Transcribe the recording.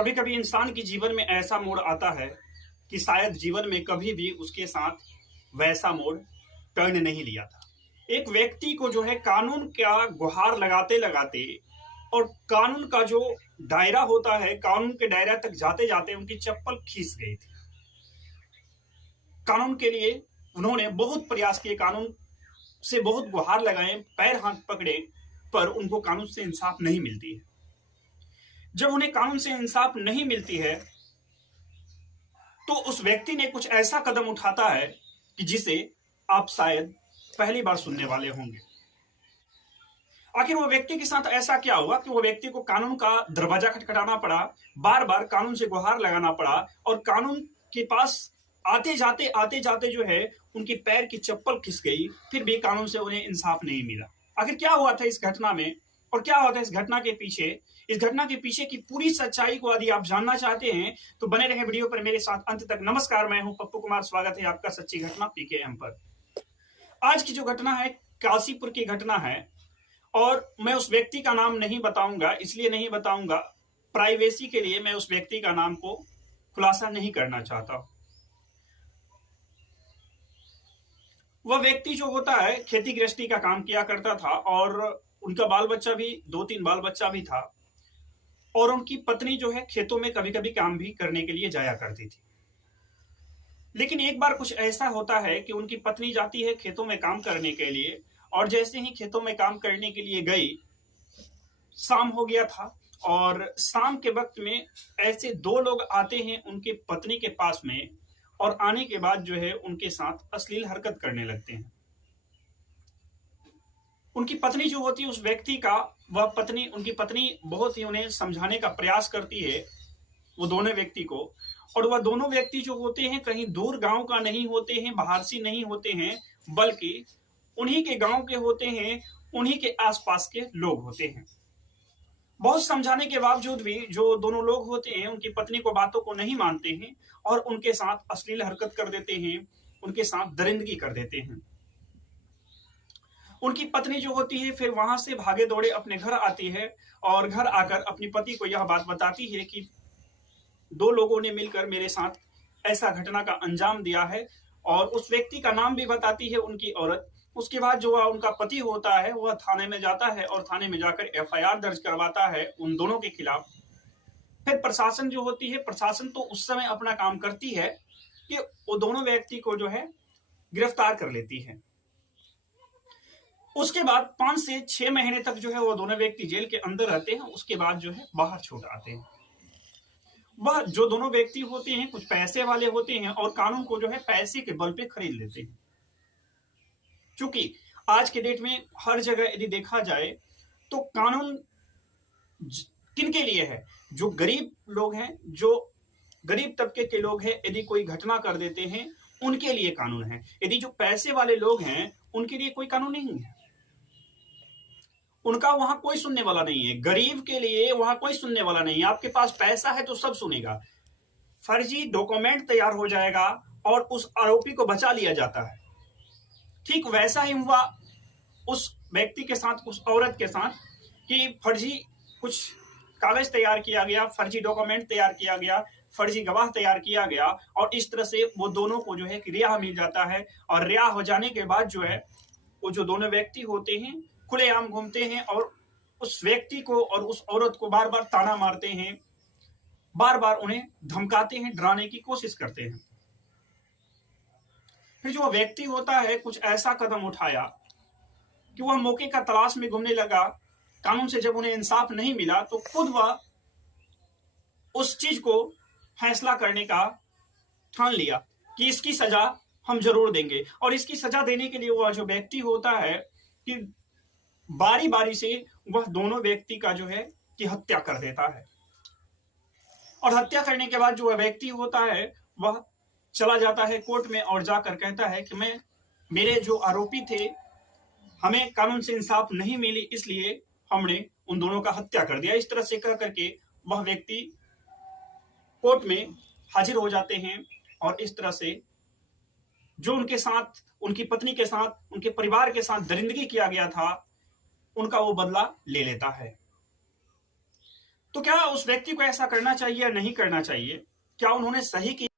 कभी कभी इंसान के जीवन में ऐसा मोड़ आता है कि शायद जीवन में कभी भी उसके साथ वैसा मोड़ टर्न नहीं लिया था। एक व्यक्ति को जो है कानून का गुहार लगाते लगाते और कानून का जो दायरा होता है, कानून के दायरा तक जाते जाते उनकी चप्पल खींच गई थी। कानून के लिए उन्होंने बहुत प्रयास किए, कानून से बहुत गुहार लगाए, पैर हाथ पकड़े, पर उनको कानून से इंसाफ नहीं मिलती है। जब उन्हें कानून से इंसाफ नहीं मिलती है तो उस व्यक्ति ने कुछ ऐसा कदम उठाता है कि जिसे आप शायद पहली बार सुनने वाले होंगे। आखिर वो व्यक्ति के साथ ऐसा क्या हुआ कि वो व्यक्ति को कानून का दरवाजा खटखटाना पड़ा, बार बार कानून से गुहार लगाना पड़ा और कानून के पास आते जाते जो है उनके पैर की चप्पल खिस गई, फिर भी कानून से उन्हें इंसाफ नहीं मिला। आखिर क्या हुआ था इस घटना में और क्या हुआ था इस घटना के पीछे? इस घटना के पीछे की पूरी सच्चाई को यदि आप जानना चाहते हैं तो बने रहे वीडियो पर मेरे साथ अंत तक। नमस्कार, मैं हूं पप्पू कुमार, स्वागत है आपका सच्ची घटना पीकेएम पर। आज की जो घटना है काशीपुर की घटना है और मैं उस व्यक्ति का नाम नहीं बताऊंगा, इसलिए नहीं बताऊंगा, प्राइवेसी के लिए मैं उस व्यक्ति का नाम को खुलासा नहीं करना चाहता। वह व्यक्ति जो होता है खेती गृहस्थी का काम किया करता था और उनका बाल बच्चा भी, 2-3 बाल बच्चा भी था और उनकी पत्नी जो है खेतों में कभी कभी काम भी करने के लिए जाया करती थी। लेकिन एक बार कुछ ऐसा होता है कि उनकी पत्नी जाती है खेतों में काम करने के लिए और जैसे ही खेतों में काम करने के लिए गई, शाम हो गया था और शाम के वक्त में ऐसे 2 लोग आते हैं उनके पत्नी के पास में और आने के बाद जो है उनके साथ अश्लील हरकत करने लगते हैं। उनकी पत्नी जो होती है उस व्यक्ति का, उनकी पत्नी बहुत ही उन्हें समझाने का प्रयास करती है वो दोनों व्यक्ति को, और वह दोनों व्यक्ति जो होते हैं कहीं दूर गांव का नहीं होते हैं, बाहर से नहीं होते हैं, बल्कि उन्हीं के गांव के होते हैं, उन्हीं के आसपास के लोग होते हैं। बहुत समझाने के बावजूद भी जो दोनों लोग होते हैं उनकी पत्नी को बातों को नहीं मानते हैं और उनके साथ अश्लील हरकत कर देते हैं, उनके साथ दरिंदगी कर देते हैं। उनकी पत्नी जो होती है फिर वहां से भागे दौड़े अपने घर आती है और घर आकर अपने पति को यह बात बताती है कि 2 लोगों ने मिलकर मेरे साथ ऐसा घटना का अंजाम दिया है और उस व्यक्ति का नाम भी बताती है उनकी औरत। उसके बाद जो उनका पति होता है वह थाने में जाता है और थाने में जाकर एफआईआर दर्ज करवाता है उन दोनों के खिलाफ। फिर प्रशासन जो होती है, प्रशासन तो उस समय अपना काम करती है कि वो दोनों व्यक्ति को जो है गिरफ्तार कर लेती है। उसके बाद 5 से 6 महीने तक जो है वो दोनों व्यक्ति जेल के अंदर रहते हैं, उसके बाद जो है बाहर छूट आते हैं। वह जो दोनों व्यक्ति होते हैं कुछ पैसे वाले होते हैं और कानून को जो है पैसे के बल पे खरीद लेते हैं। क्योंकि आज के डेट में हर जगह यदि देखा जाए तो कानून किनके लिए है? जो गरीब लोग हैं, जो गरीब तबके के लोग हैं, यदि कोई घटना कर देते हैं उनके लिए कानून है। यदि जो पैसे वाले लोग हैं उनके लिए कोई कानून नहीं है, उनका वहां कोई सुनने वाला नहीं है। गरीब के लिए वहां कोई सुनने वाला नहीं है। आपके पास पैसा है तो सब सुनेगा, फर्जी डॉक्यूमेंट तैयार हो जाएगा और उस आरोपी को बचा लिया जाता है। ठीक वैसा ही हुआ उस व्यक्ति के साथ, उस औरत के साथ, कि फर्जी कुछ कागज तैयार किया गया, फर्जी डॉक्यूमेंट तैयार किया गया, फर्जी गवाह तैयार किया गया और इस तरह से वो दोनों को जो है रिहा मिल जाता है। और रिहा हो जाने के बाद जो है वो जो दोनों व्यक्ति होते हैं खुलेआम घूमते हैं और उस व्यक्ति को और उस औरत को बार बार ताना मारते हैं, बार बार उन्हें धमकाते हैं, डराने की कोशिश करते हैं। फिर जो व्यक्ति होता है कुछ ऐसा कदम उठाया कि वह मौके का तलाश में घूमने लगा। कानून से जब उन्हें इंसाफ नहीं मिला तो खुद वह उस चीज को फैसला करने का ठान लिया कि इसकी सजा हम जरूर देंगे। और इसकी सजा देने के लिए वह जो व्यक्ति होता है कि बारी बारी से वह दोनों व्यक्ति का जो है कि हत्या कर देता है। और हत्या करने के बाद जो वह व्यक्ति होता है वह चला जाता है कोर्ट में और जाकर कहता है कि मेरे जो आरोपी थे, हमें कानून से इंसाफ नहीं मिली, इसलिए हमने उन दोनों का हत्या कर दिया। इस तरह से कह करके वह व्यक्ति कोर्ट में हाजिर हो जाते हैं और इस तरह से जो उनके साथ, उनकी पत्नी के साथ, उनके परिवार के साथ दरिंदगी किया गया था उनका वो बदला ले लेता है। तो क्या उस व्यक्ति को ऐसा करना चाहिए या नहीं करना चाहिए? क्या उन्होंने सही किया?